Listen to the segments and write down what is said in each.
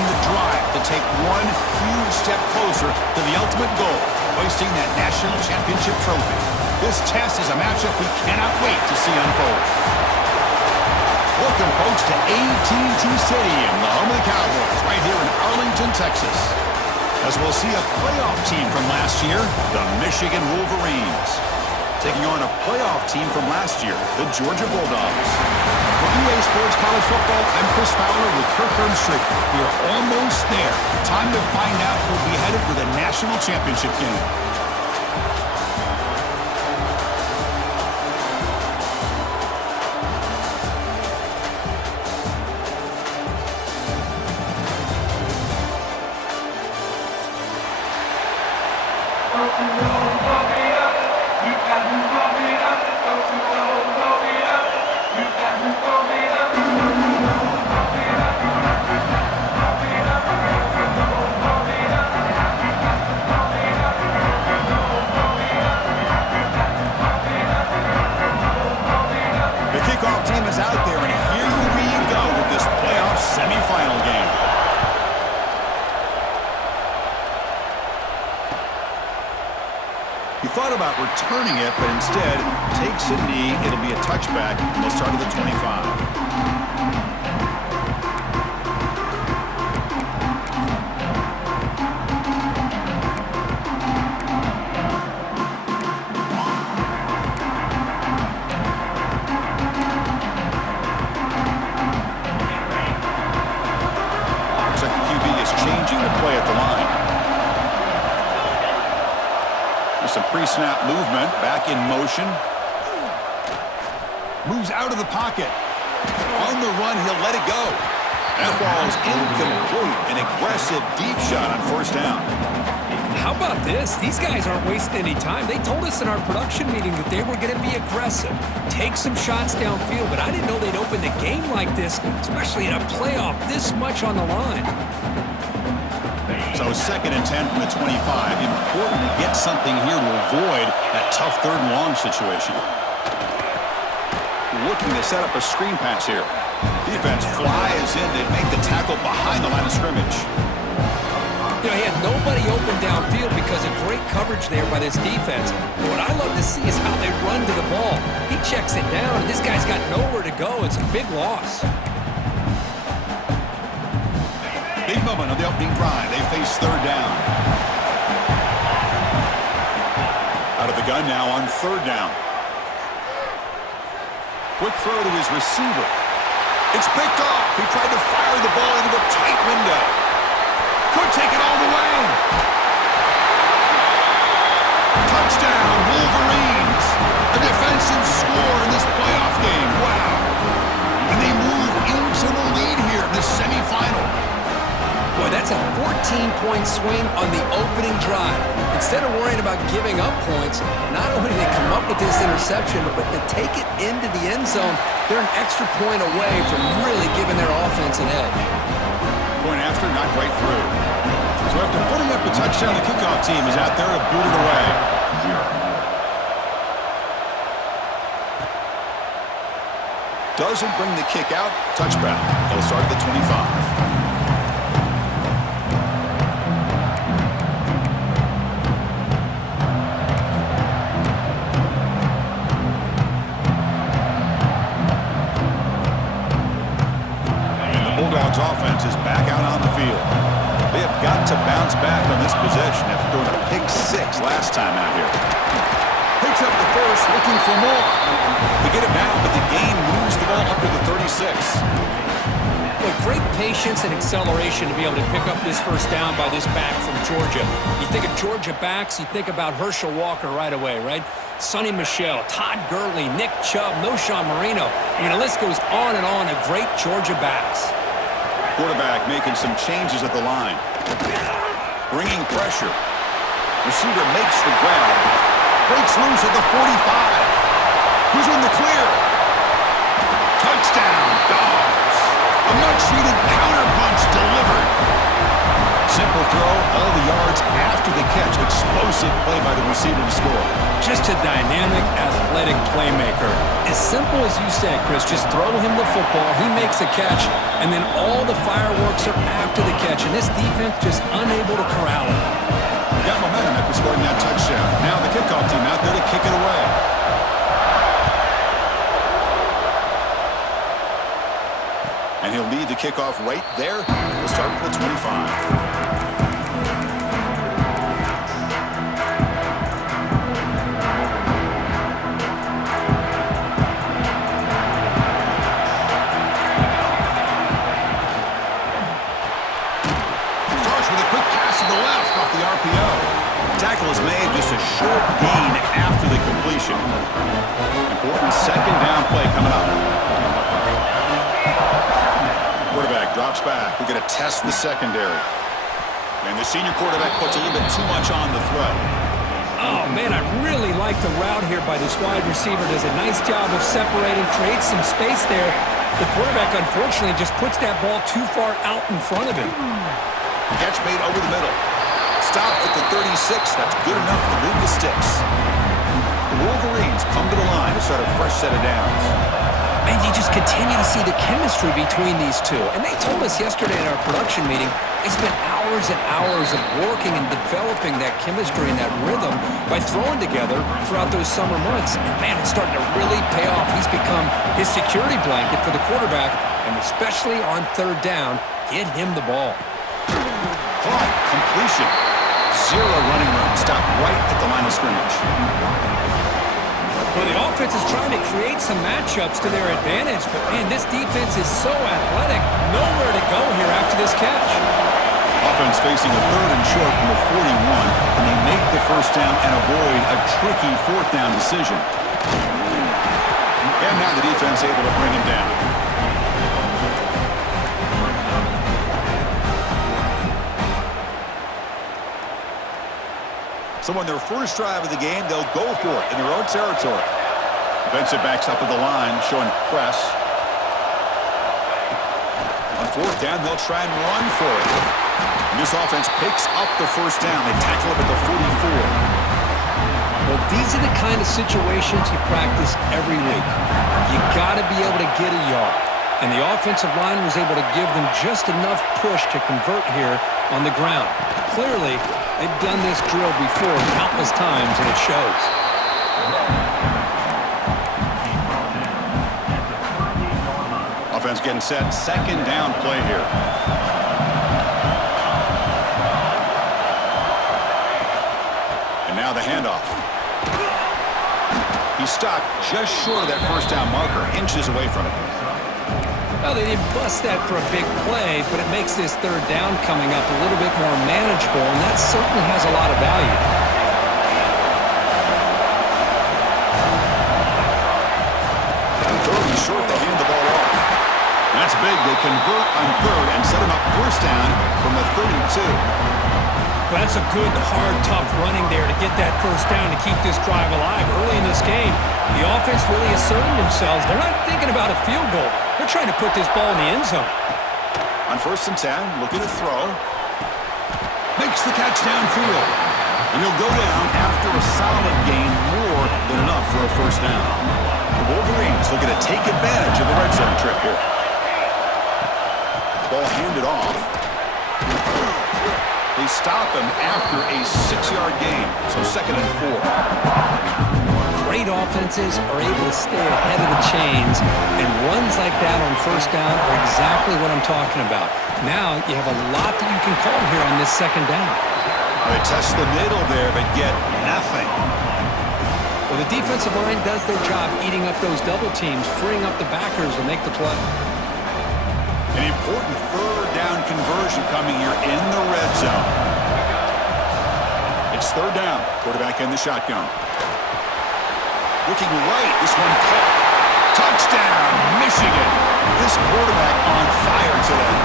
and the drive to take one huge step closer to the ultimate goal, hoisting that national championship trophy. This test is a matchup we cannot wait to see unfold. Welcome, folks, to AT&T Stadium, the home of the Cowboys, right here in Arlington, Texas. As we'll see a playoff team from last year, the Michigan Wolverines, taking on a playoff team from last year, the Georgia Bulldogs. For UGA Sports College Football, I'm Chris Fowler with Kirk Herbstreit. We are almost there. Time to find out who'll be headed for the national championship game. Thought about returning it, but instead takes a knee. It'll be a touchback, and they'll start at the 25. Looks like the QB is changing the play at the line. Some pre-snap movement, back in motion. Moves out of the pocket. On the run, he'll let it go. That ball is incomplete. An aggressive deep shot on first down. How about this? These guys aren't wasting any time. They told us in our production meeting that they were going to be aggressive, take some shots downfield, but I didn't know they'd open the game like this, especially in a playoff, this much on the line. So 2nd and 10 from the 25. Important to get something here to avoid that tough 3rd and long situation. Looking to set up a screen pass here. Defense flies in to make the tackle behind the line of scrimmage. You know, he had nobody open downfield because of great coverage there by this defense. What I love to see is how they run to the ball. He checks it down, and this guy's got nowhere to go. It's a big loss. Big moment of the opening drive. They face 3rd down. Out of the gun now on 3rd down. Quick throw to his receiver. It's picked off. He tried to fire the ball into a tight window. Could take it all the way. Touchdown, Wolverines. A defensive score in this playoff game. Wow. And they move into the lead here in the semifinal. Boy, that's a 14-point swing on the opening drive. Instead of worrying about giving up points, not only do they come up with this interception, but to take it into the end zone, they're an extra point away from really giving their offense an edge. Point after, not right through. So after putting up a touchdown, the kickoff team is out there to boot it away. Doesn't bring the kick out. Touchback. They'll start at the 25. Offense is back out on the field. They have got to bounce back on this possession after throwing a pick 6 last time out here. Picks up the first, looking for more. They get it now, but the game moves the ball up to the 36. Well, great patience and acceleration to be able to pick up this first down by this back from Georgia. You think of Georgia backs, you think about Herschel Walker right away, right? Sonny Michel, Todd Gurley, Nick Chubb, Noshawn Marino. I mean, the list goes on and on of great Georgia backs. Quarterback making some changes at the line. Bringing pressure. Receiver makes the grab. Breaks loose at the 45. Who's in the clear? Touchdown, Dogs. A much-needed counter punch delivered. Simple throw, all the yards after the catch. Explosive. explosive play by the receiver to score. Just a dynamic, athletic playmaker. As simple as you said, Chris, just throw him the football, he makes a catch, and then all the fireworks are after the catch, and this defense just unable to corral him. Got momentum after scoring that touchdown. Now the kickoff team out there to kick it away. And he'll lead the kickoff right there. We'll start with the 25. Tackle is made, just a short gain after the completion. Important second down play coming up. Quarterback drops back. We're going to test the secondary. And the senior quarterback puts a little bit too much on the throw. Oh, man, I really like the route here by this wide receiver. Does a nice job of separating, creates some space there. The quarterback, unfortunately, just puts that ball too far out in front of him. Catch made over the middle. Stop at the 36. That's good enough to move the sticks. The Wolverines come to the line to start a fresh set of downs. And you just continue to see the chemistry between these two. And they told us yesterday in our production meeting, they spent hours and hours of working and developing that chemistry and that rhythm by throwing together throughout those summer months. And, man, it's starting to really pay off. He's become his security blanket for the quarterback, and especially on third down, get him the ball. Caught. Completion. Zero running room. Stop right at the line of scrimmage. Well, the offense is trying to create some matchups to their advantage, but, man, this defense is so athletic. Nowhere to go here after this catch. Offense facing a third and short from the 41. Can they make the first down and avoid a tricky fourth down decision? And now the defense able to bring him down. So on their first drive of the game, they'll go for it in their own territory. Defensive backs up at the line, showing press. On fourth down, they'll try and run for it. And this offense picks up the first down. They tackle up at the 44. Well, these are the kind of situations you practice every week. You got to be able to get a yard. And the offensive line was able to give them just enough push to convert here on the ground. Clearly, they've done this drill before countless times, and it shows. Offense getting set. Second down play here. And now the handoff. He's stopped just short of that first down marker, inches away from it. Well, they didn't bust that for a big play, but it makes this third down coming up a little bit more manageable, and that certainly has a lot of value. And third and short, they hand the ball off. That's big. They convert on third and set him up first down from the 32. Well, that's a good, hard, tough running there to get that first down to keep this drive alive early in this game. The offense really asserting themselves. They're not thinking about a field goal. They're trying to put this ball in the end zone. On first and 10, looking to throw. Makes the catch downfield. And he'll go down after a solid gain, more than enough for a first down. The Wolverines looking to take advantage of the red zone trip here. Ball handed off. They stop him after a 6-yard gain, so second and 4. Great offenses are able to stay ahead of the chains, and runs like that on first down are exactly what I'm talking about. Now you have a lot that you can call here on this second down. They test the middle there, but get nothing. Well, the defensive line does their job eating up those double teams, freeing up the backers to make the play. An important third down conversion coming here in the red zone. It's third down. Quarterback in the shotgun. Looking right, this one caught. Touchdown, Michigan. This quarterback on fire today.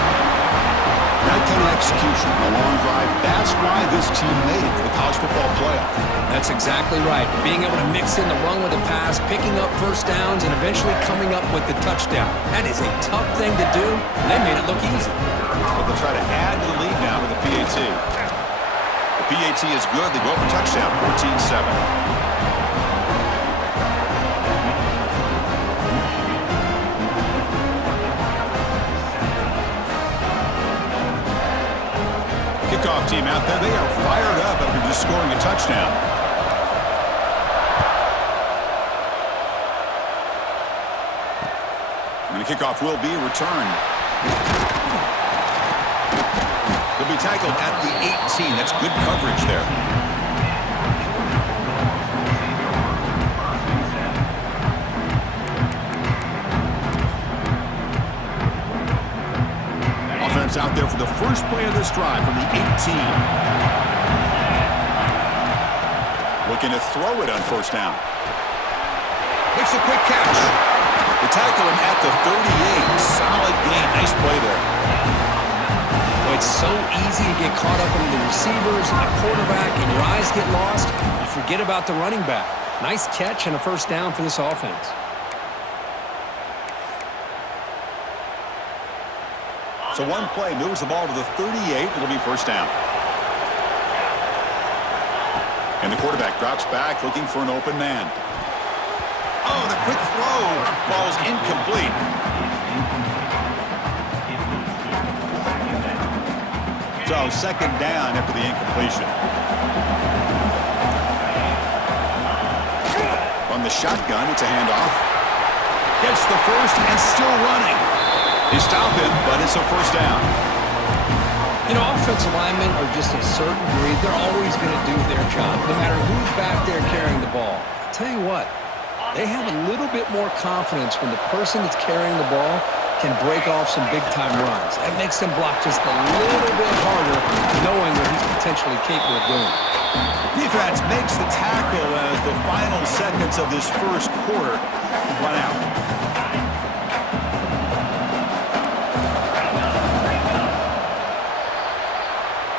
That kind of execution, a long drive. That's why this team made it to the college football playoff. That's exactly right. Being able to mix in the run with the pass, picking up first downs, and eventually coming up with the touchdown. That is a tough thing to do, and they made it look easy. But they'll try to add to the lead now with the PAT. The PAT is good. They go up a touchdown, 14-7. Kickoff team out there. They are fired up after just scoring a touchdown. And the kickoff will be returned. He'll be tackled at the 18. That's good coverage there. Offense out there for the first play of this drive from the 18. Looking to throw it on first down. Makes a quick catch. They tackle him at the 38. Solid gain. Nice play there. Well, it's so easy to get caught up in the receivers and the quarterback, and your eyes get lost. You forget about the running back. Nice catch and a first down for this offense. So one play moves the ball to the 38. It'll be first down. And the quarterback drops back looking for an open man. Oh, the quick throw falls incomplete. So second down after the incompletion. From the shotgun, it's a handoff. Gets the first and still running. They stop him, but it's a first down. You know, offensive linemen are just a certain breed. They're always going to do their job, no matter who's back there carrying the ball. I'll tell you what, they have a little bit more confidence when the person that's carrying the ball can break off some big-time runs. That makes them block just a little bit harder, knowing what he's potentially capable of doing. Defense makes the tackle as the final seconds of this first quarter run out.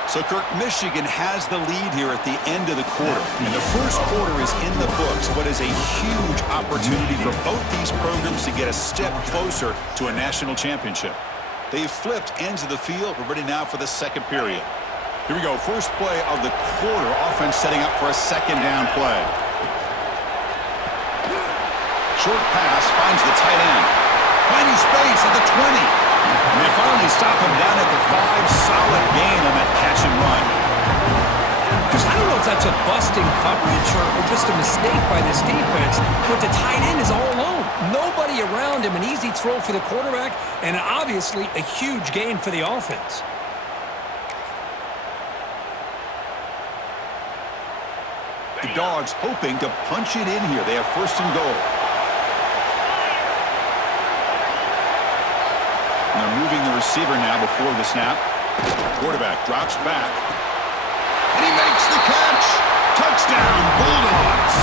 So, Kirk, Michigan has the lead here at the end of the quarter. And the first quarter is in the books. What is a huge opportunity for both these programs to get a step closer to a national championship. They've flipped ends of the field. We're ready now for the second period. Here we go. First play of the quarter. Offense setting up for a second down play. Short pass finds the tight end. Finding space at the 20. And they finally stop him down at the 5. Solid gain on that catch and run. Because I don't know if that's a busting coverage or just a mistake by this defense, but the tight end is all alone. Nobody around him. An easy throw for the quarterback, and obviously a huge gain for the offense. The Dogs hoping to punch it in here. They have first and goal. And they're moving the receiver now before the snap. Quarterback drops back. And he makes the catch. Touchdown, Bulldogs.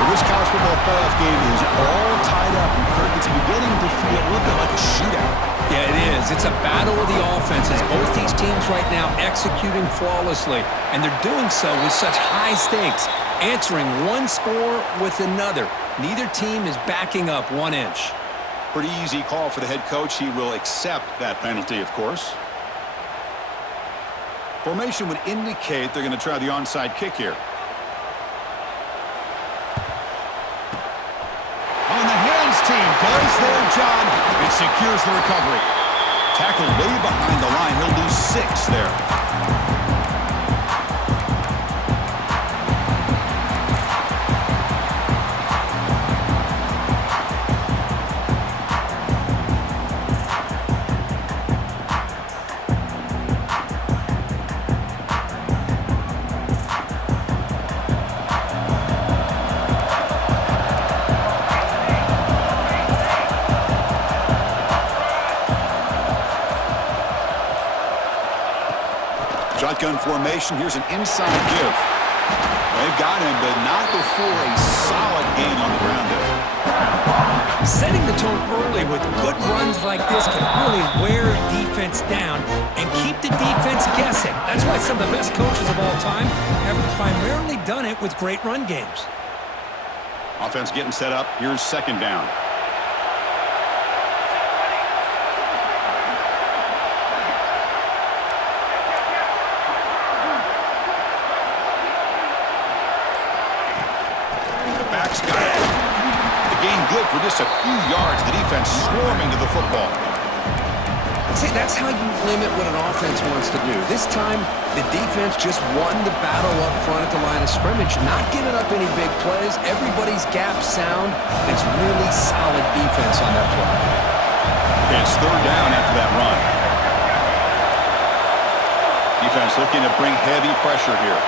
Well, this college football playoff game is all tied up. And Kirk, it's beginning to feel a little bit like a shootout. Yeah, it is. It's a battle of the offenses. Both these teams right now executing flawlessly. And they're doing so with such high stakes. Answering one score with another. Neither team is backing up 1 inch. Pretty easy call for the head coach. He will accept that penalty, of course. Formation would indicate they're going to try the onside kick here. On the hands team does their job. It secures the recovery. Tackled way behind the line. He'll lose 6 there. Shotgun formation. Here's an inside give. They've got him, but not before a solid gain on the ground there. Setting the tone early with good runs like this can really wear defense down and keep the defense guessing. That's why some of the best coaches of all time have primarily done it with great run games. Offense getting set up. Here's second down. With just a few yards, the defense swarming to the football. See, that's how you limit what an offense wants to do. This time, the defense just won the battle up front at the line of scrimmage, not giving up any big plays. Everybody's gap sound. It's really solid defense on that play. It's third down after that run. Defense looking to bring heavy pressure here.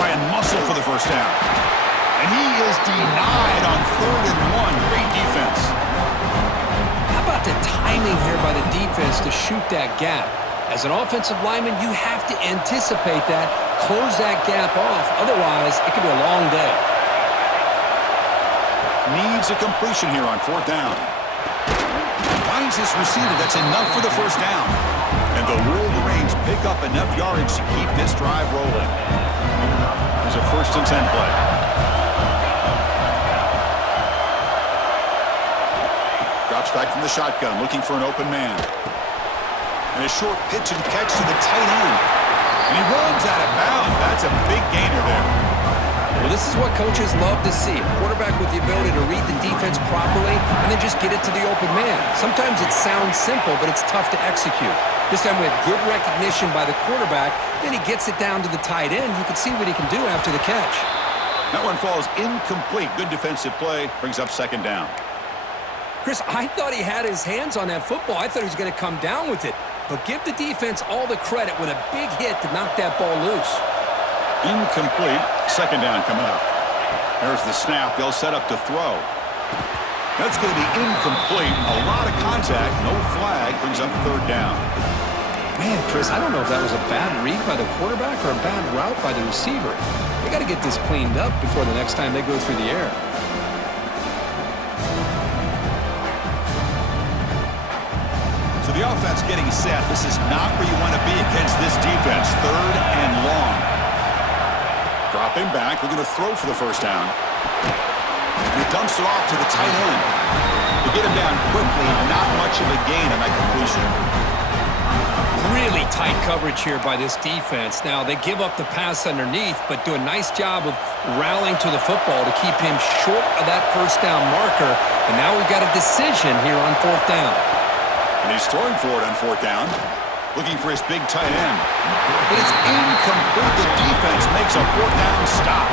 Try and muscle for the first down. And he is denied on 3rd and 1. Great defense. How about the timing here by the defense to shoot that gap? As an offensive lineman, you have to anticipate that, close that gap off. Otherwise, it could be a long day. Needs a completion here on 4th down. Finds his receiver. That's enough for the first down. And the Wolverines pick up enough yardage to keep this drive rolling. There's a 1st and 10 play. Drops back from the shotgun, looking for an open man. And a short pitch and catch to the tight end. And he runs out of bounds. That's a big gainer there. Well, this is what coaches love to see. A quarterback with the ability to read the defense properly and then just get it to the open man. Sometimes it sounds simple, but it's tough to execute. This time we have good recognition by the quarterback. Then he gets it down to the tight end. You can see what he can do after the catch. That one falls incomplete. Good defensive play. Brings up 2nd down. Chris, I thought he had his hands on that football. I thought he was going to come down with it. But give the defense all the credit with a big hit to knock that ball loose. Incomplete. 2nd down coming up. There's the snap. They'll set up to throw. That's going to be incomplete. A lot of contact. No flag. Brings up 3rd down. Man, Chris, I don't know if that was a bad read by the quarterback or a bad route by the receiver. They got to get this cleaned up before the next time they go through the air. So the offense getting set. This is not where you want to be against this defense. 3rd and long. Dropping back. We're going to throw for the first down. And he dumps it off to the tight end. To get him down quickly, not much of a gain on that completion. Really tight coverage here by this defense. Now, they give up the pass underneath, but do a nice job of rallying to the football to keep him short of that first down marker. And now we've got a decision here on 4th down. And he's throwing for it on 4th down. Looking for his big tight end. But it's incomplete. The defense makes a 4th down stop.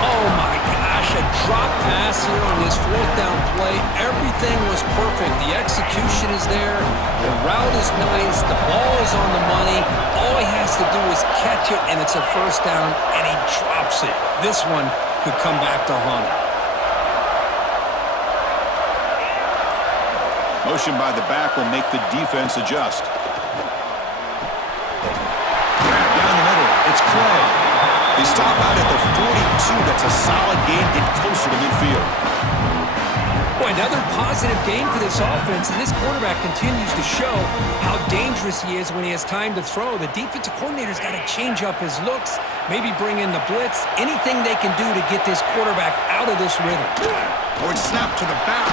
Oh, my gosh. A drop pass here on this 4th down play. Everything was perfect. The execution is there. The route is nice. The ball is on the money. All he has to do is catch it, and it's a first down, and he drops it. This one could come back to haunt him. Motion by the back will make the defense adjust. Down the middle, it's Clay. They stop out at the 42. That's a solid gain. Get closer to midfield. Boy, another positive game for this offense, and this quarterback continues to show how dangerous he is when he has time to throw. The defensive coordinator's got to change up his looks, maybe bring in the blitz, anything they can do to get this quarterback out of this rhythm. Or it's snapped to the back.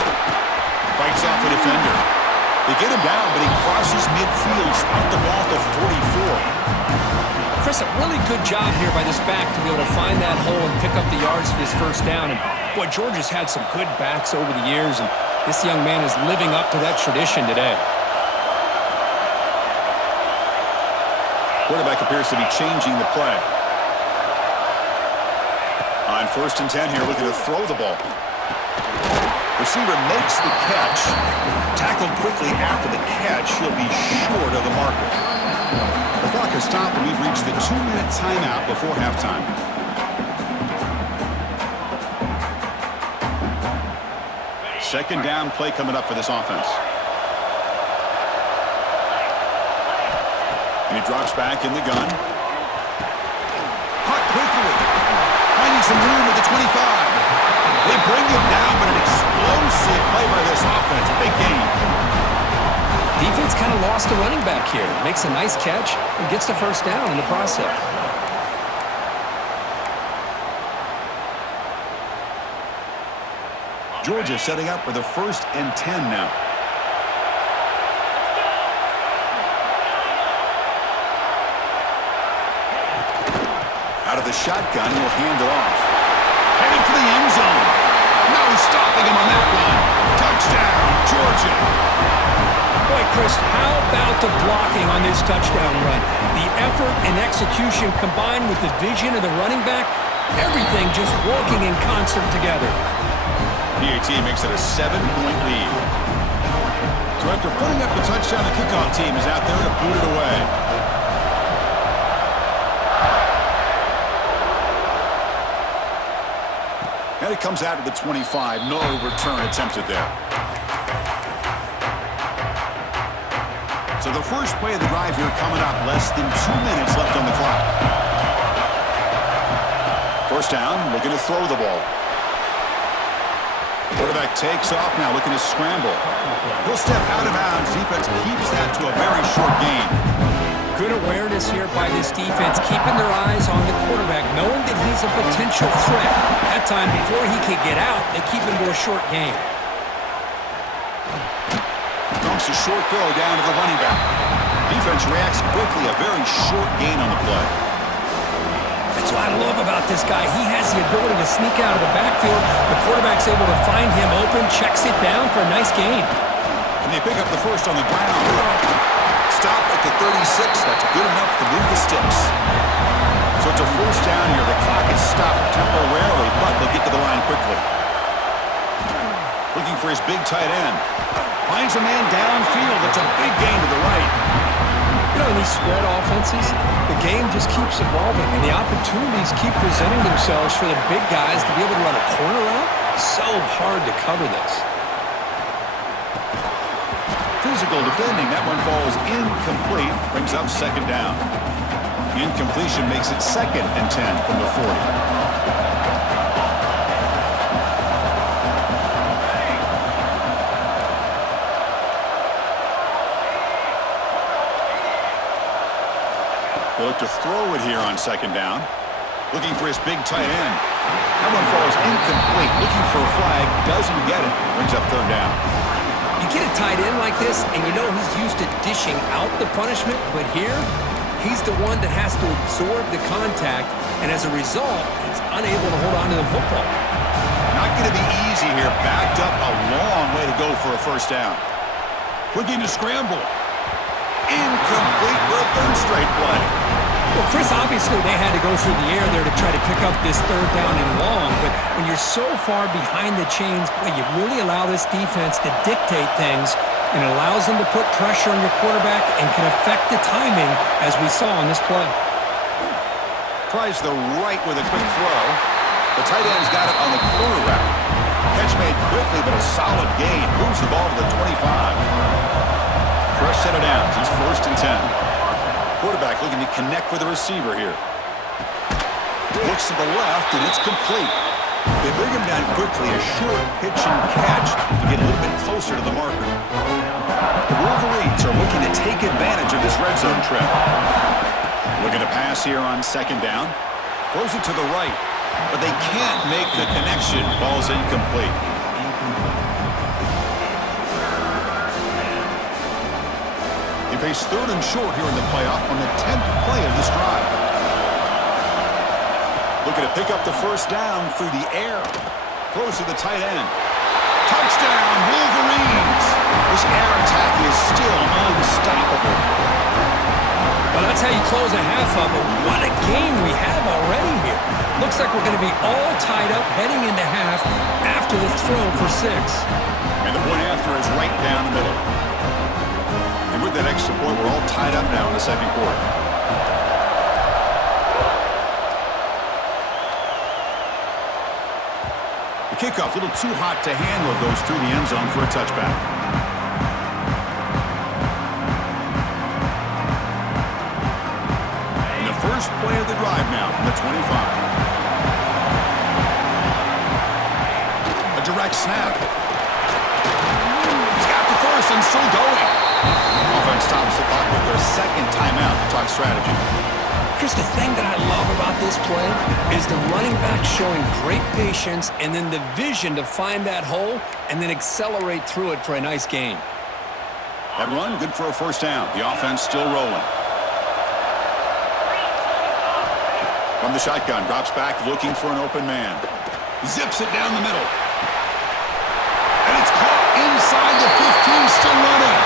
Fights off a defender. They get him down, but he crosses midfield, spot the ball at the 44. Chris, a really good job here by this back to be able to find that hole and pick up the yards for his first down. And boy, Georgia's had some good backs over the years, and this young man is living up to that tradition today. Quarterback appears to be changing the play. On 1st and 10 here, looking to throw the ball. Receiver makes the catch. Tackled quickly after the catch. He'll be short of the marker. The clock has stopped, and we've reached the 2-minute timeout before halftime. Second down play coming up for this offense. And he drops back in the gun. Caught quickly. Finding some room at the 25. They bring him down, but an explosive play by this offense. Big game. Defense kind of lost a running back here. Makes a nice catch and gets the first down in the process. Georgia setting up for the 1st and 10 now. Out of the shotgun, he'll hand it off. Headed for the end zone. Barely stopping him on that run. Touchdown, Georgia. Boy, Chris, how about the blocking on this touchdown run? The effort and execution combined with the vision of the running back, everything just working in concert together. PAT makes it a 7-point lead. So after putting up the touchdown, the kickoff team is out there to boot it away. And it comes out to the 25. No return attempted there. So the first play of the drive here coming up. Less than 2 minutes left on the clock. First down, looking to throw the ball. Quarterback takes off now, looking to scramble. He'll step out of bounds. Defense keeps that to a very short gain. Good awareness here by this defense, keeping their eyes on the quarterback, knowing that he's a potential threat. That time, before he could get out, they keep him to a short gain. Dumps a short throw down to the running back. Defense reacts quickly, a very short gain on the play. That's what I love about this guy. He has the ability to sneak out of the backfield. The quarterback's able to find him open, checks it down for a nice gain. And they pick up the first on the ground. Stop at the 36. That's good enough to move the sticks. So it's a first down here. The clock is stopped temporarily, but they'll get to the line quickly. Looking for his big tight end. Finds a man downfield. That's a big gain to the right. You know, in these spread offenses, the game just keeps evolving, and the opportunities keep presenting themselves for the big guys to be able to run a corner out. So hard to cover this. Physical defending. That one falls incomplete. Brings up second down. Incompletion makes it 2nd and 10 from the 40. They look to throw it here on second down. Looking for his big tight end. That one falls incomplete. Looking for a flag. Doesn't get it. Brings up third down. You get a tight end like this, and you know he's used to dishing out the punishment, but here, he's the one that has to absorb the contact, and as a result, he's unable to hold on to the football. Not going to be easy here. Backed up a long way to go for a first down. Looking to scramble. Incomplete for a third straight play. Well, Chris, obviously they had to go through the air there to try to pick up this third down and long, but when you're so far behind the chains, boy, you really allow this defense to dictate things, and it allows them to put pressure on your quarterback and can affect the timing, as we saw on this play. Tries the right with a quick throw. The tight end's got it on the corner route. Catch made quickly, but a solid gain. Moves the ball to the 25. Fresh set of downs. It's 1st and 10. Quarterback looking to connect with the receiver here. Looks to the left, and it's complete. They bring him down quickly. A short pitch and catch to get a little bit closer to the marker. The Wolverines are looking to take advantage of this red zone trip. Looking to pass here on second down. Throws it to the right, but they can't make the connection. Ball's incomplete. They face 3rd and short here in the playoff on the 10th play of this drive. Looking to pick up the first down through the air. Throws to the tight end. Touchdown, Wolverines! This air attack is still unstoppable. Well, that's how you close a half of it. What a game we have already here. Looks like we're going to be all tied up heading into half after the throw for 6. And the point after is right down the middle. And with that extra point, we're all tied up now in the second quarter. The kickoff, a little too hot to handle, goes through the end zone for a touchback. And the first play of the drive now from the 25. A direct snap. He's got the first and still going. Offense stops the clock with their second timeout to talk strategy. Chris, the thing that I love about this play is the running back showing great patience and then the vision to find that hole and then accelerate through it for a nice gain. That run, good for a first down. The offense still rolling. From the shotgun, drops back looking for an open man. Zips it down the middle. still running.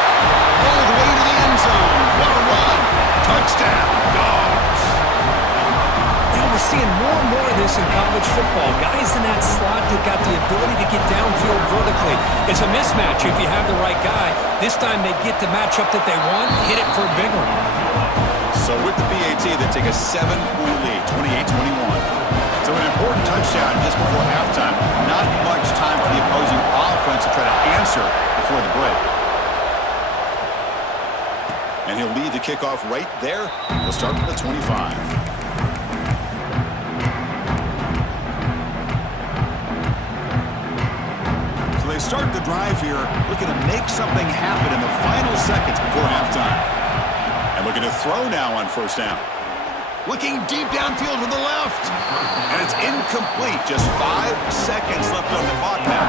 All the way to the end zone. What a run. Touchdown, Dogs. You know, we're seeing more and more of this in college football. Guys in that slot that got the ability to get downfield vertically. It's a mismatch if you have the right guy. This time they get the matchup that they want, hit it for a big one. So with the PAT, they take a 7-point lead, 28-21. So an important touchdown just before halftime. Not much time for the opposing offense to try to answer before the break. And he'll lead the kickoff right there. They'll start from the 25. So they start the drive here, looking to make something happen in the final seconds before halftime. And looking to throw now on first down. Looking deep downfield to the left. And it's incomplete. Just 5 seconds left on the clock now.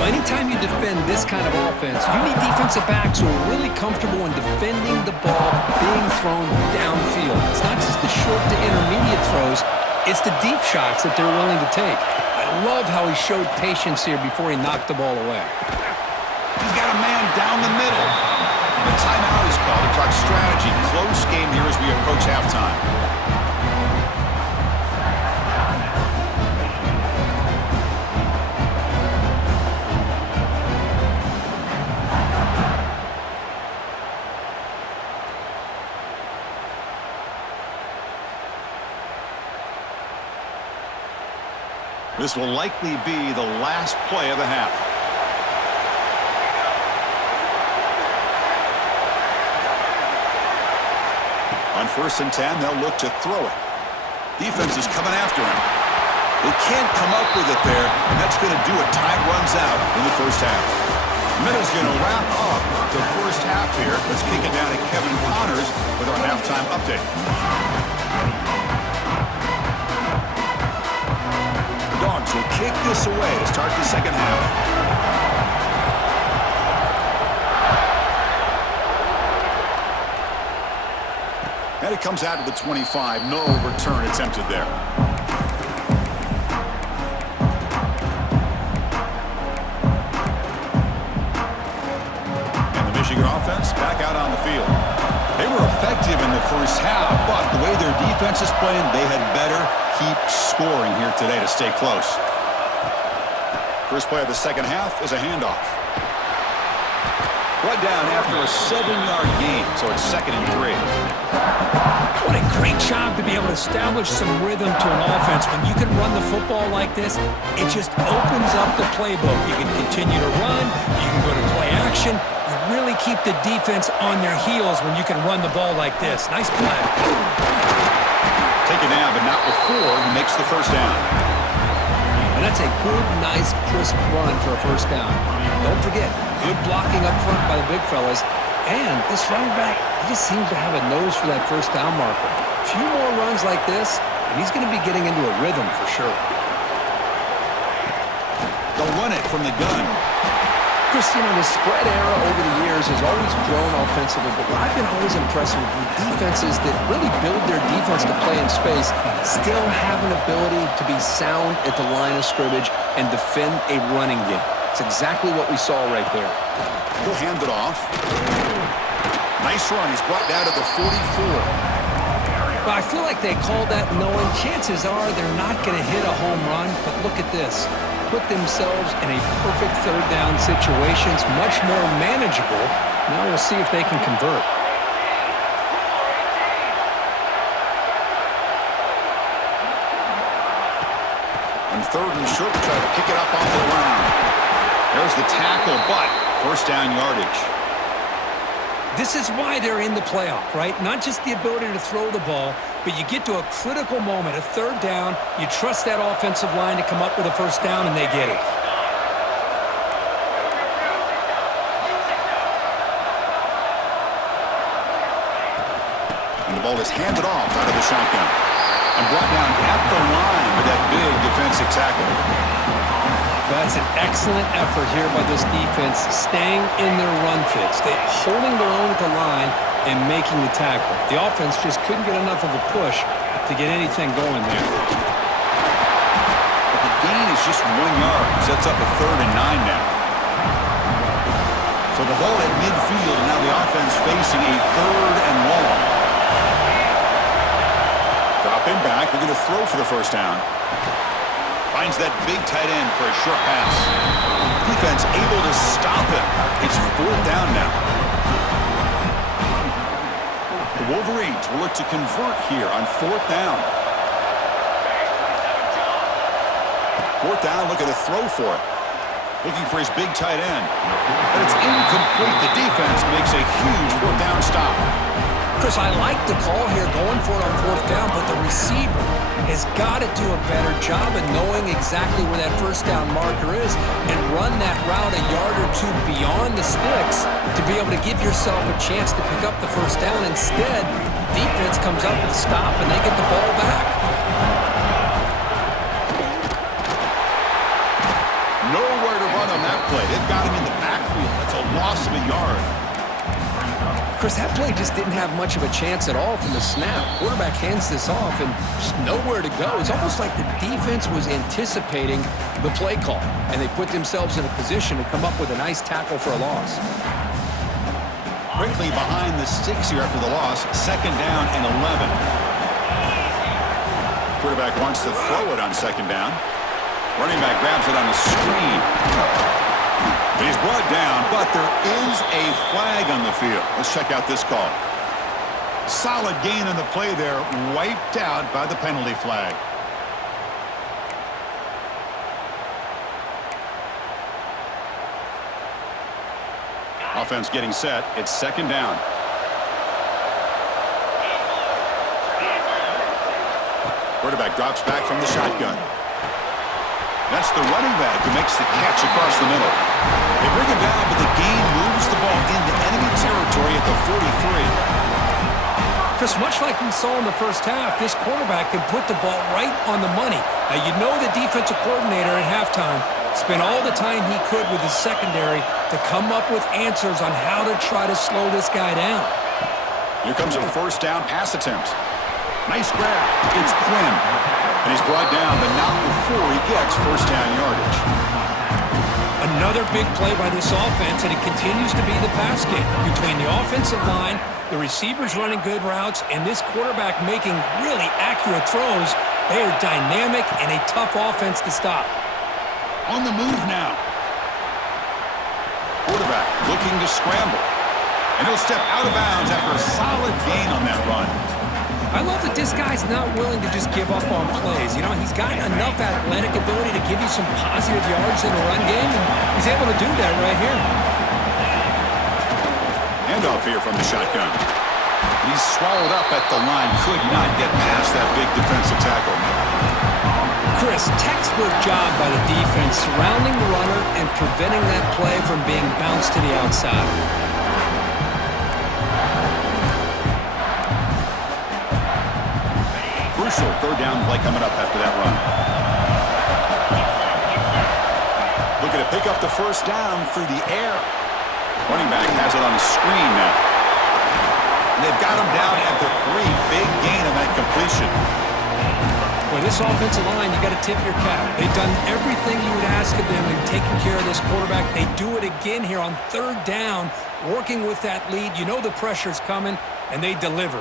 Well, anytime you defend this kind of offense, you need defensive backs who are really comfortable in defending the ball being thrown downfield. It's not just the short to intermediate throws. It's the deep shots that they're willing to take. I love how he showed patience here before he knocked the ball away. He's got a man down the middle. The timeout is called to talk strategy. Close game here as we approach halftime. This will likely be the last play of the half. On 1st and 10, they'll look to throw it. Defense is coming after him. They can't come up with it there, and that's going to do it. Time runs out in the first half. Minute's going to wrap up the first half here. Let's kick it down to Kevin Connors with our halftime update. The Dogs will kick this away to start the second half. And it comes out to the 25. No return attempted there. And the Michigan offense back out on the field. They were effective in the first half, but the way their defense is playing, they had better keep scoring here today to stay close. First play of the second half is a handoff. Brought down after a 7-yard gain, so it's 2nd and 3. What a great job to be able to establish some rhythm to an offense. When you can run the football like this, it just opens up the playbook. You can continue to run. You can go to play action. You really keep the defense on their heels when you can run the ball like this. Nice play. Taken down, but not before he makes the first down. And that's a good, nice, crisp run for a first down. Don't forget, good blocking up front by the big fellas. And this running back, he just seems to have a nose for that first down marker. A few more runs like this, and he's going to be getting into a rhythm for sure. They'll run it from the gun. Christine, the spread era over the years has always grown offensively, but what I've been always impressed with defenses that really build their defense to play in space still have an ability to be sound at the line of scrimmage and defend a running game. It's exactly what we saw right there. He'll hand it off. Nice run. He's brought down to the 44. Well, I feel like they called that knowing chances are they're not going to hit a home run, but look at this. Put themselves in a perfect third down situation. It's much more manageable. Now we'll see if they can convert. On 3rd and short, try to pick it up off the ground. There's the tackle, but first down yardage. This is why they're in the playoff, right? Not just the ability to throw the ball, but you get to a critical moment, a third down, you trust that offensive line to come up with a first down, and they get it. And the ball is handed off out of the shotgun. And brought down at the line with that big defensive tackle. That's an excellent effort here by this defense, staying in their run fits. They're holding their own at the line and making the tackle. The offense just couldn't get enough of a push to get anything going there. But the gain is just 1 yard. Sets up a 3rd and 9 now. So So the ball at midfield, and now the offense facing a 3rd and long. Dropping back, looking to throw for the first down. Finds that big tight end for a short pass. Defense able to stop it. It's 4th down now. The Wolverines will look to convert here on 4th down. 4th down, looking to throw for it. Looking for his big tight end. But it's incomplete. The defense makes a huge 4th down stop. Chris, I like the call here going for it on 4th down, but the receiver has got to do a better job of knowing exactly where that 1st down marker is and run that route a yard or 2 beyond the sticks to be able to give yourself a chance to pick up the 1st down. Instead, the defense comes up with a stop and they get the ball back. Nowhere to run on that play. They've got him in the backfield. That's a loss of a yard. Chris, that play just didn't have much of a chance at all from the snap. Quarterback hands this off and just nowhere to go. It's almost like the defense was anticipating the play call, and they put themselves in a position to come up with a nice tackle for a loss. Quickly behind the sticks here after the loss. 2nd down and 11. Quarterback wants to throw it on 2nd down. Running back grabs it on the screen. He's brought down, but there is a flag on the field. Let's check out this call. Solid gain on the play there, wiped out by the penalty flag. Offense getting set. It's 2nd down. Quarterback drops back from the shotgun. That's the running back who makes the catch across the middle. They bring him down, but the gain moves the ball into enemy territory at the 43. Chris, much like we saw in the 1st half, this quarterback can put the ball right on the money. Now, you know the defensive coordinator at halftime spent all the time he could with his secondary to come up with answers on how to try to slow this guy down. Here comes a 1st down pass attempt. Nice grab. It's Quinn. And he's brought down, but not before he gets 1st down yardage. Another big play by this offense, and it continues to be the pass game. Between the offensive line, the receivers running good routes, and this quarterback making really accurate throws, they are dynamic and a tough offense to stop. On the move now. Quarterback looking to scramble. And he'll step out of bounds after a solid gain on that run. I love that this guy's not willing to just give up on plays. You know, he's got enough athletic ability to give you some positive yards in the run game, and he's able to do that right here. Handoff here from the shotgun. He's swallowed up at the line. Could not get past that big defensive tackle. Chris, textbook job by the defense surrounding the runner and preventing that play from being bounced to the outside. Crucial 3rd down play coming up after that run. Looking to pick up the 1st down through the air. Running back has it on the screen now. And they've got him down at the 3. Big gain on that completion. Well, this offensive line, you got to tip your cap. They've done everything you would ask of them in taking care of this quarterback. They do it again here on 3rd down, working with that lead. You know the pressure's coming, and they deliver.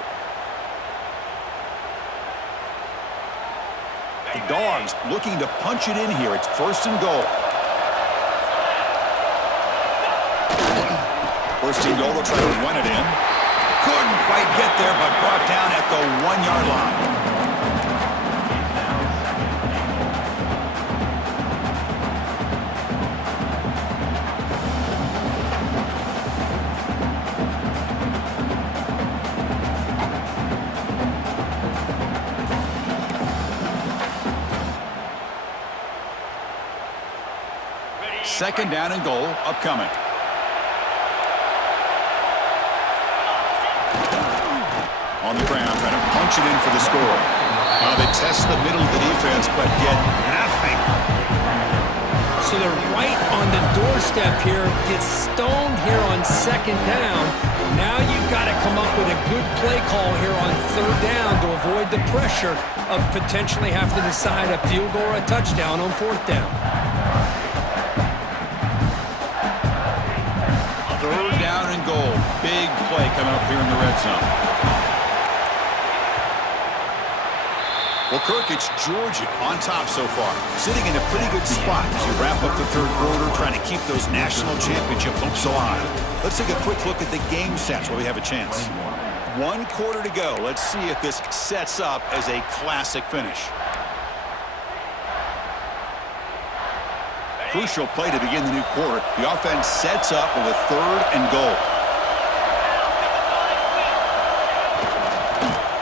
The Dogs looking to punch it in here. It's 1st and goal. 1st and goal, they'll try to run it in. Couldn't quite get there, but brought down at the 1-yard line. Second down and goal upcoming. On the ground, trying to punch it in for the score. They test the middle of the defense, but get nothing. So they're right on the doorstep here. Get stoned here on 2nd down. Now you've got to come up with a good play call here on 3rd down to avoid the pressure of potentially having to decide a field goal or a touchdown on 4th down. 3rd down and goal. Big play coming up here in the red zone. Well, Kirk, it's Georgia on top so far. Sitting in a pretty good spot as you wrap up the third quarter, trying to keep those national championship hopes alive. Let's take a quick look at the game stats while we have a chance. 1 quarter to go. Let's see if this sets up as a classic finish. Crucial play to begin the new quarter. The offense sets up with a 3rd and goal.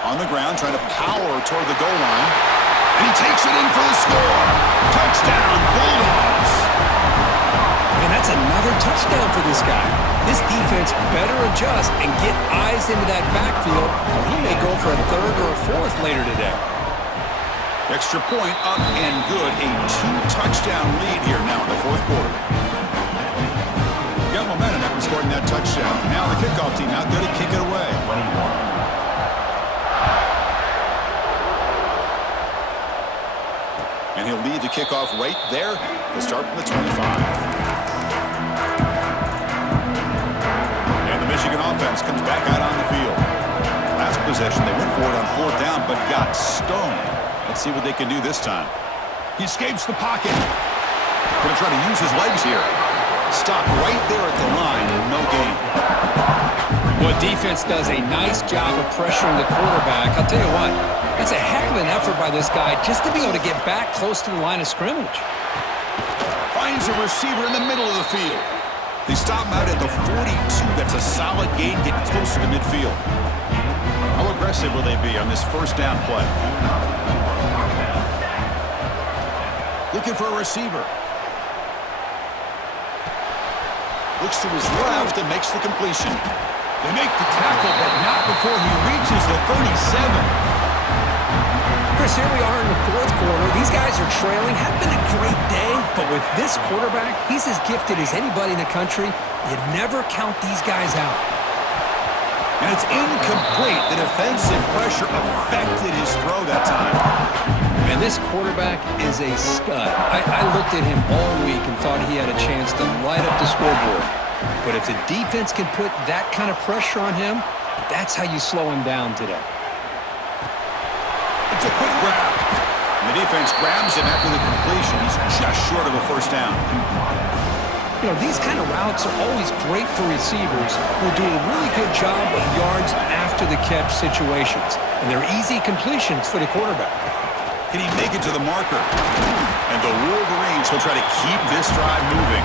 On the ground, trying to power toward the goal line. And he takes it in for the score. Touchdown, Bulldogs. And that's another touchdown for this guy. This defense better adjust and get eyes into that backfield, or he may go for a 3rd or a 4th later today. Extra point up and good. A 2-touchdown lead here now in the 4th quarter. Got momentum after scoring that touchdown. Now the kickoff team out there to kick it away. And he'll lead the kickoff right there. He'll start from the 25. And the Michigan offense comes back out on the field. Last possession, they went for it on 4th down, but got stoned. Let's see what they can do this time. He escapes the pocket. Going to try to use his legs here. Stop right there at the line, and no gain. Well, defense does a nice job of pressuring the quarterback. I'll tell you what, it's a heck of an effort by this guy just to be able to get back close to the line of scrimmage. Finds a receiver in the middle of the field. They stop him out at the 42. That's a solid gain, getting closer to midfield. How aggressive will they be on this 1st down play? Looking for a receiver. Looks to his left and makes the completion. They make the tackle, but not before he reaches the 37. Chris, here we are in the 4th quarter. These guys are trailing. Had been a great day, but with this quarterback, he's as gifted as anybody in the country. You never count these guys out. And it's incomplete. The defensive pressure affected his throw that time. And this quarterback is a stud. I looked at him all week and thought he had a chance to light up the scoreboard. But if the defense can put that kind of pressure on him, that's how you slow him down today. It's a quick grab. And the defense grabs him after the completion. He's just short of a 1st down. You know, these kind of routes are always great for receivers who do a really good job of yards after the catch situations. And they're easy completions for the quarterback. Can he make it to the marker? And the Wolverines will try to keep this drive moving.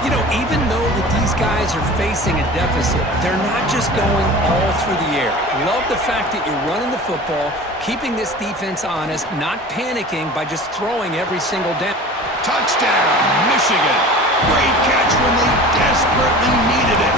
You know, even though that these guys are facing a deficit, they're not just going all through the air. Love the fact that you're running the football, keeping this defense honest, not panicking by just throwing every single down. Touchdown, Michigan. Great catch when they desperately needed it.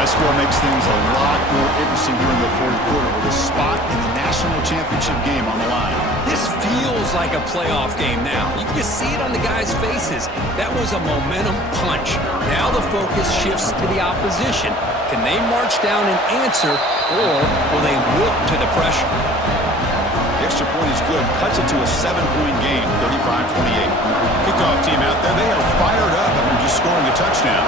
That score makes things a lot more interesting here in the 4th quarter with a spot in the national championship game on the line. This feels like a playoff game now. You can just see it on the guys' faces. That was a momentum punch. Now the focus shifts to the opposition. Can they march down and answer, or will they wilt to the pressure? The extra point is good. Cuts it to a 7-point game, 35-28. Kickoff team out there. They are fired up after just scoring a touchdown.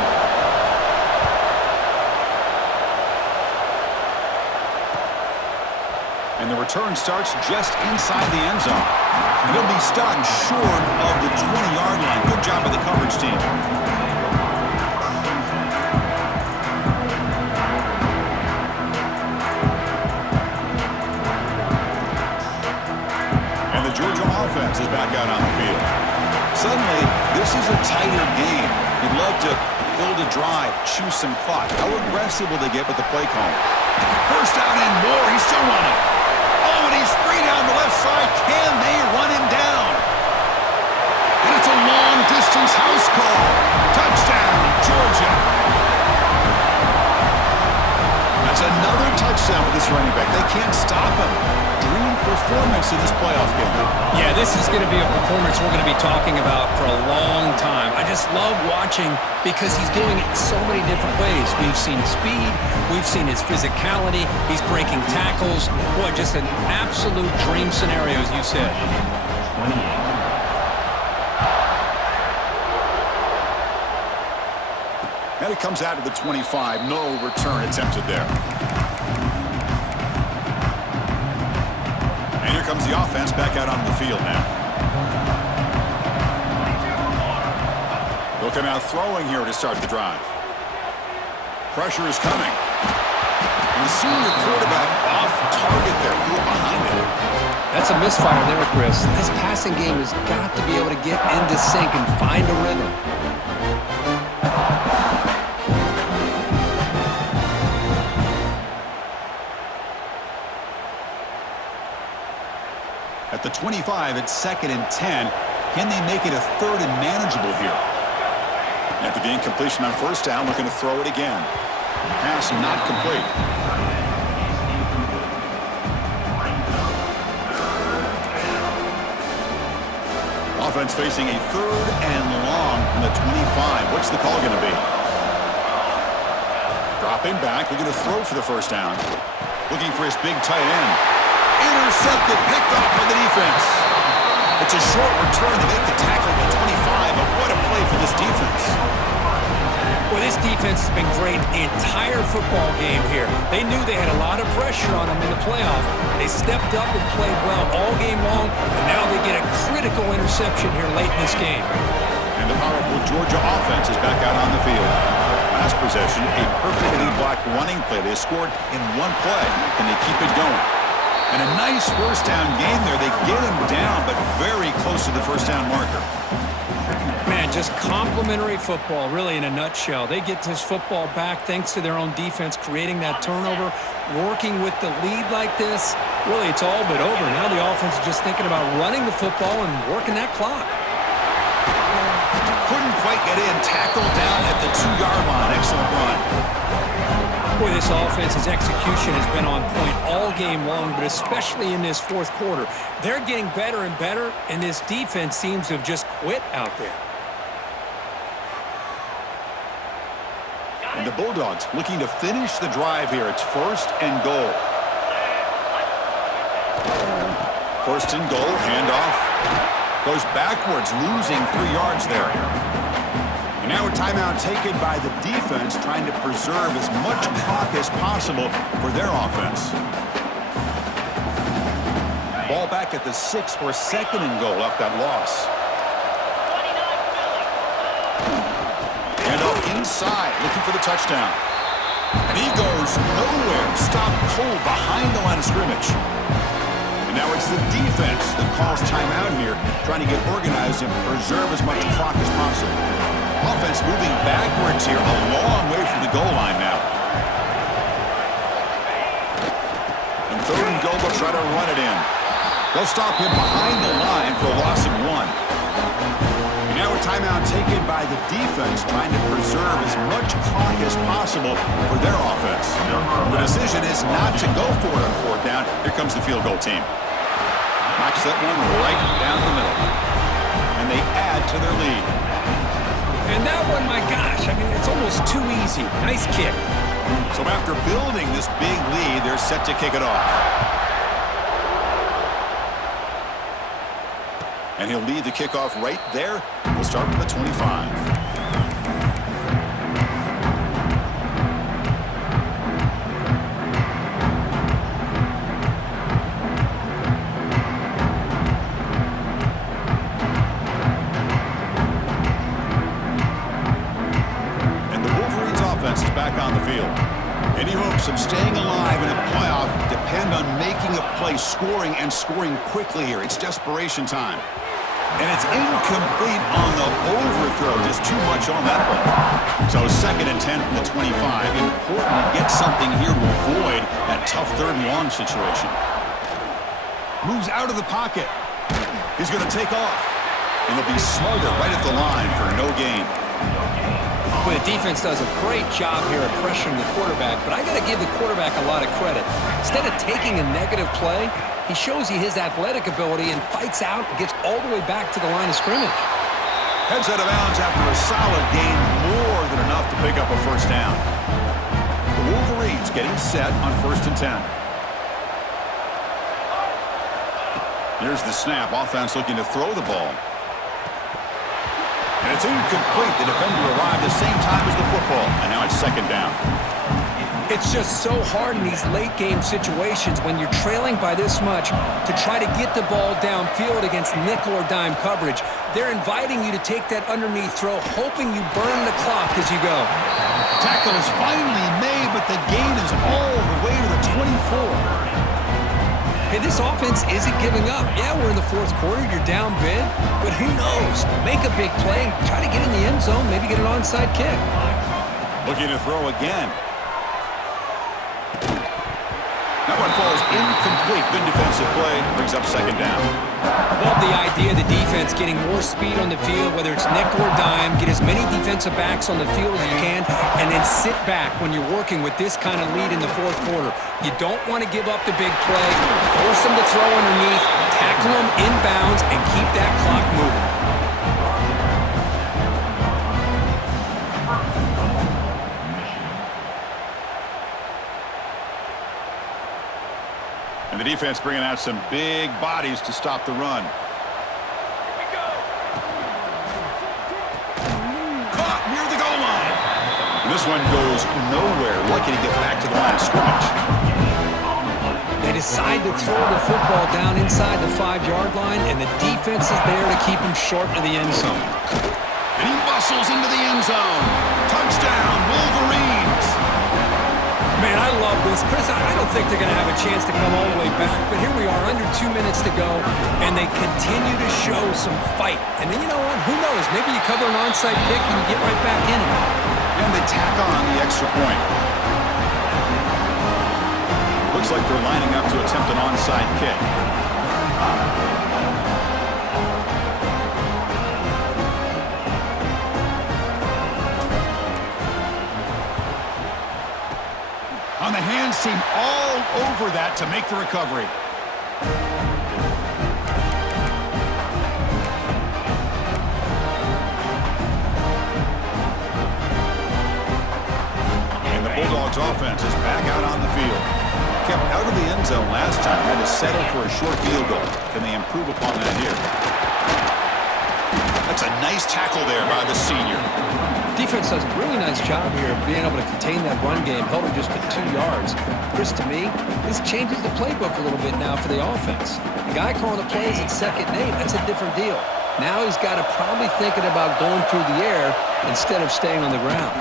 And the return starts just inside the end zone. And he'll be stopped short of the 20-yard line. Good job by the coverage team. And the Georgia offense is back out on the field. Suddenly, this is a tighter game. You'd love to build a drive, choose some clock. How aggressive will they get with the play call? First down and more. He's still running. Oh, and he's free down the left side. Can they run him down? And it's a long-distance house call. Touchdown, Georgia. That's another touchdown for this running back. They can't stop him. Dream performance in this playoff game. Yeah, this is going to be a performance we're going to be talking about for a long time. I just love watching because he's doing it so many different ways. We've seen speed. We've seen his physicality. He's breaking tackles. Boy, just an absolute dream scenario, as you said. And it comes out to the 25. No return attempted there. And here comes the offense back out onto the field now. They'll come out throwing here to start the drive. Pressure is coming. And the senior quarterback off target there, threw it behind him. That's a misfire there, Chris. This passing game has got to be able to get into sync and find a rhythm. At the 25, it's 2nd and 10. Can they make it a 3rd and manageable here? After the incompletion on 1st down, looking to throw it again. Pass not complete. Offense facing a 3rd and long from the 25. What's the call going to be? Dropping back, looking to throw for the 1st down. Looking for his big tight end. Intercepted, picked off by the defense. It's a short return to make the tackle at the 25, but what a play for this defense. Well, this defense has been great the entire football game here. They knew they had a lot of pressure on them in the playoff. They stepped up and played well all game long, and now they get a critical interception here late in this game. And the powerful Georgia offense is back out on the field. Last possession, a perfectly blocked running play. They scored in one play, and they keep it going. And a nice 1st down game there. They get him down, but very close to the 1st down marker. Man, just complimentary football, really, in a nutshell. They get this football back thanks to their own defense, creating that turnover, working with the lead like this. Really, it's all but over. Now the offense is just thinking about running the football and working that clock. Couldn't quite get in. Tackled down at the 2-yard line. Excellent run. Boy, this offense's execution has been on point all game long, but especially in this 4th quarter. They're getting better and better, and this defense seems to have just quit out there. And the Bulldogs looking to finish the drive here. It's 1st and goal. 1st and goal, handoff. Goes backwards, losing 3 yards there. And now a timeout taken by the defense, trying to preserve as much clock as possible for their offense. Ball back at the 6 for 2nd and goal off that loss. Handoff inside, looking for the touchdown. And he goes nowhere. Stopped cold behind the line of scrimmage. And now it's the defense that calls timeout here, trying to get organized and preserve as much clock as possible. Offense moving backwards here, a long way from the goal line now. And 3rd and goal, they'll try to run it in. They'll stop him behind the line for a loss of 1. And now a timeout taken by the defense, trying to preserve as much clock as possible for their offense. The decision is not to go for it on 4th down. Here comes the field goal team. Knocks that one right down the middle. And they add to their lead. And that one, my gosh, I mean, it's almost too easy. Nice kick. So after building this big lead, they're set to kick it off. And he'll lead the kickoff right there. We'll start from the 25. Any hopes of staying alive in a playoff depend on making a play, scoring, and scoring quickly here. It's desperation time. And it's incomplete on the overthrow. Just too much on that one. So 2nd and 10 from the 25. Important to get something here to avoid that tough 3rd and long situation. Moves out of the pocket. He's going to take off. And he'll be smothered right at the line for no gain. Well, the defense does a great job here of pressuring the quarterback, but I got to give the quarterback a lot of credit. Instead of taking a negative play, he shows you his athletic ability and fights out and gets all the way back to the line of scrimmage. Heads out of bounds after a solid gain, more than enough to pick up a 1st down. The Wolverines getting set on 1st and 10. Here's the snap. Offense looking to throw the ball. And it's incomplete. The defender arrived the same time as the football, and now it's second down. It's just so hard in these late-game situations when you're trailing by this much to try to get the ball downfield against nickel or dime coverage. They're inviting you to take that underneath throw, hoping you burn the clock as you go. Tackle is finally made, but the gain is all the way to the 24. Hey, this offense isn't giving up. Yeah, we're in the fourth quarter. You're down big, but who knows? Make a big play, try to get in the end zone, maybe get an onside kick. Looking to throw again. That one falls incomplete. Good defensive play. Brings up second down. Love the idea of the defense getting more speed on the field, whether it's nickel or dime. Get as many defensive backs on the field as you can, and then sit back when you're working with this kind of lead in the fourth quarter. You don't want to give up the big play. Force them to throw underneath, tackle them inbounds, and keep that clock moving. And the defense bringing out some big bodies to stop the run. Here we go. Caught near the goal line. And this one goes nowhere. Lucky to get back to the line of scrimmage. They decide to throw the football down inside the 5-yard line, and the defense is there to keep him short of the end zone. And he muscles into the end zone. Touchdown, Wolverines. Man, I love this. Chris, I don't think they're going to have a chance to come all the way back, but here we are, under 2 minutes to go, and they continue to show some fight. And then, you know what? Who knows? Maybe you cover an onside kick and you get right back in it. And they tack on the extra point. Looks like they're lining up to attempt an onside kick. On the hands team all over that to make the recovery. And the Bulldogs offense is back out on the field. Kept out of the end zone last time, had to settle for a short field goal. Can they improve upon that here? That's a nice tackle there by the senior. Defense does a really nice job here of being able to contain that run game, held him just to 2 yards. Chris, to me, this changes the playbook a little bit now for the offense. The guy calling the plays at 2nd and 8, that's a different deal. Now he's got to probably thinking about going through the air instead of staying on the ground.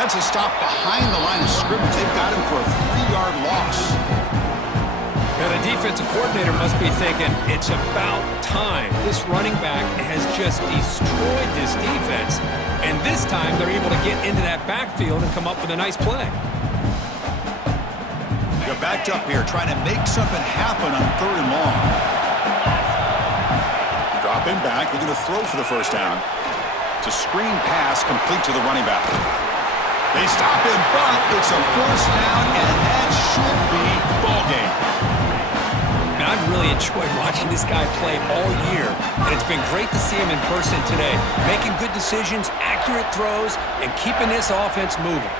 That's a stop behind the line of scrimmage. They've got him for a 3-yard loss. Now the defensive coordinator must be thinking, it's about time. This running back has just destroyed this defense, and this time they're able to get into that backfield and come up with a nice play. They're backed up here trying to make something happen on 3rd and long. Dropping back, looking to throw for the first down. It's a screen pass complete to the running back. They stop him, but it's a first down, and that should be ball game. I've really enjoyed watching this guy play all year, and it's been great to see him in person today, making good decisions, accurate throws, and keeping this offense moving.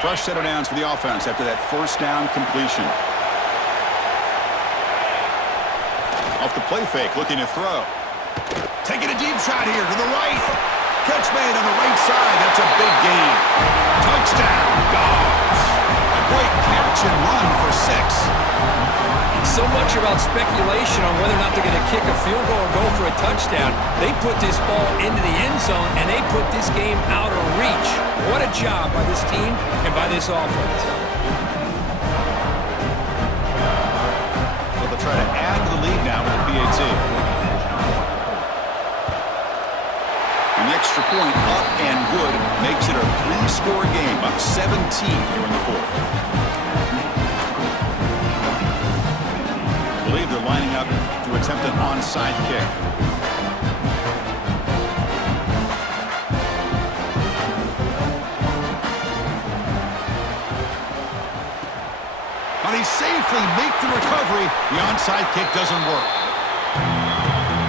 Fresh set of downs for the offense after that first down completion. Off the play fake, looking to throw. Taking a deep shot here to the right. Catch made on the right side. That's a big gain. Touchdown, Dogs. A great catch and run for 6. So much about speculation on whether or not they're going to kick a field goal or go for a touchdown. They put this ball into the end zone, and they put this game out of reach. What a job by this team and by this offense. So they'll try to add to the lead now with the PAT. An extra point up and good makes it a 3-score game, up 17 here in the 4th. I believe they're lining up to attempt an onside kick. But they safely make the recovery. The onside kick doesn't work.